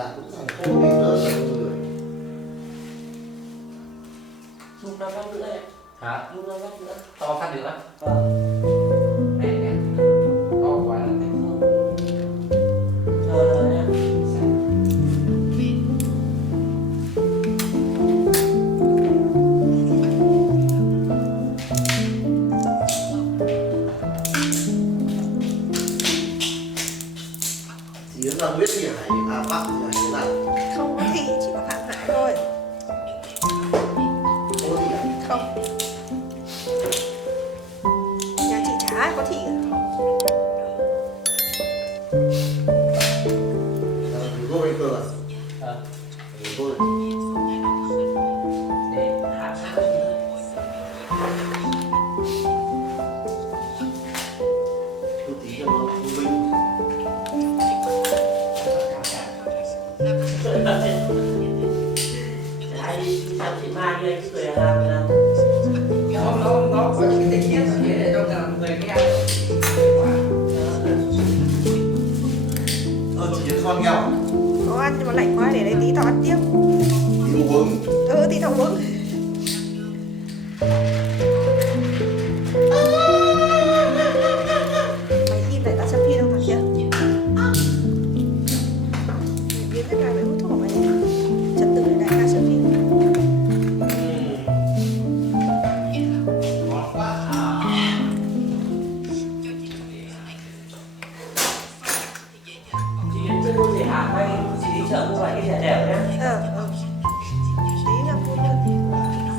Dạ cũng thành khô đi nữa rồi mọi người. Dùng 5 phát nữa em. Hả? Dùng 5 phát nữa. To phát nữa. Vâng. Nè nè. To quá là thành khô. Chờ nhé. Thì nó là Nguyễn Thị Hải, à bác Thị Hải thế nào? Không có thị, chỉ có Phạm Hải thôi. Cô Thị à? Không. Nhà chị chả ai có thị cả. Cô đây cơ à? Ờ. Cô đây. Để hạ sát. Cô tí cho nó thông minh. Ai chăm chị Mai như anh cười làm là Nó có những cái tình tiết để cho người nghe. Chỉ cho con nhau. Có ăn nhưng mà lạnh quá, để đấy tí tao ăn tiếp. Thì uống. Tí tao uống. Mày im lại, tao xem phim không thằng kia. Mày biến cái này mày hút thuốc của mày. Trật tự để đại ca xem phim. Ngon quá. chị chưa mua rẻ hạt hay chị đi chợ mua loại cái rẻ đều nhé. Tí nha mua luôn.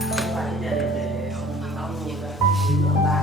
Không phải rẻ đều để xong rồi là ba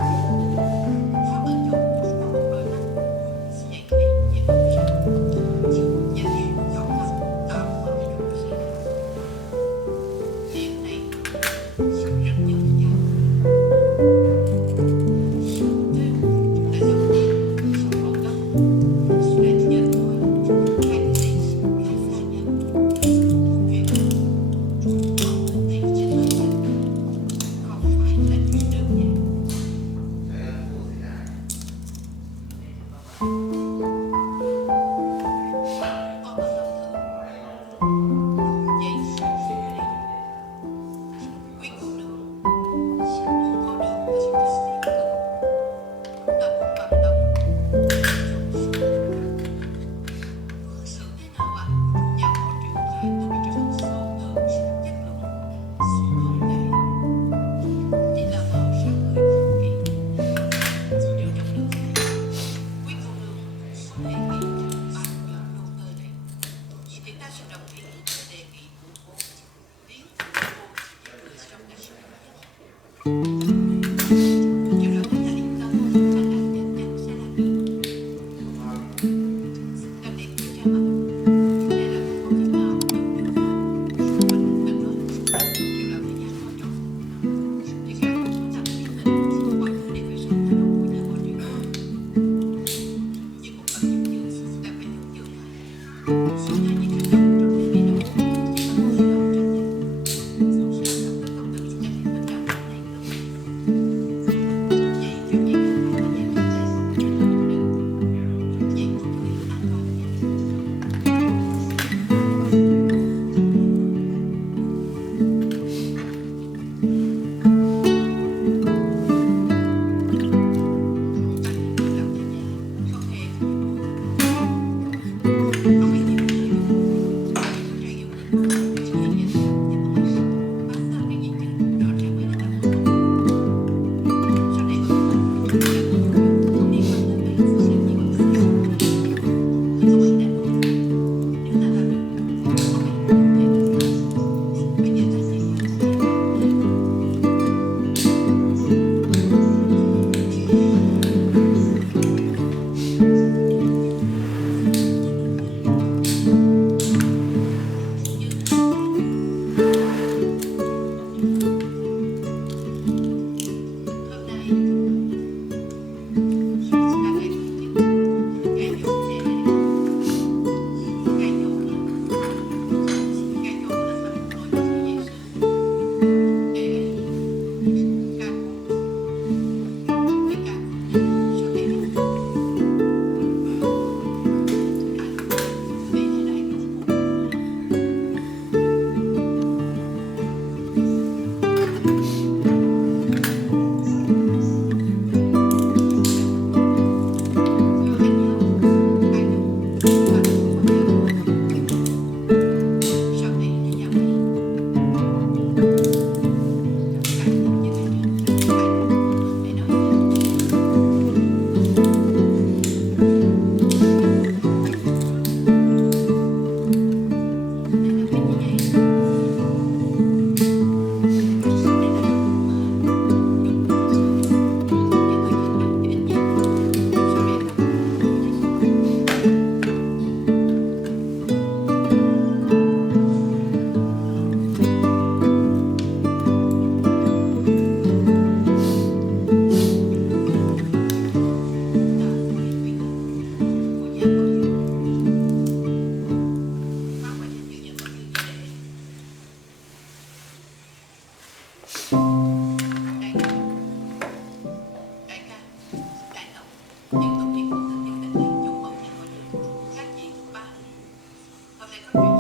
này